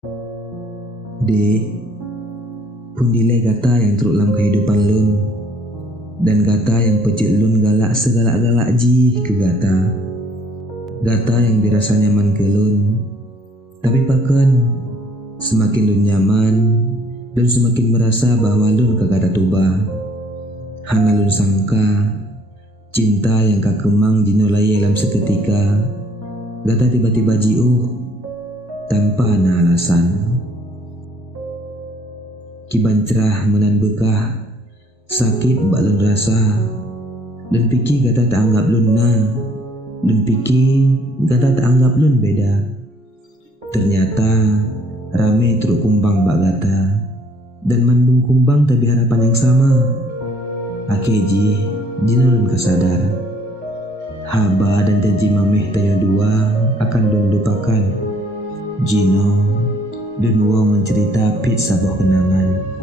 Dek, pundile gata yang turut dalam kehidupan lun, dan gata yang pejit lun galak segalak-galak ji ke gata. Gata yang dirasa nyaman ke lun, tapi pakan semakin lun nyaman dan semakin merasa bahwa lun kagak ada tuba. Hana lun sangka cinta yang kakemang jinulai dalam seketika, gata tiba-tiba tanpa ana alasan. Kiban cerah menan bekah, sakit bak lun rasa, dan piki gata tak anggap lun dan piki gata tak anggap lun beda. Ternyata rame truk kumbang bak gata, dan mandung kumbang tapi harapan yang sama. Akeji jina lun kesadar, haba dan janji mameh tayo dua akan lun lupakan. Jino dan Wo mencerita pit sabuh kenangan.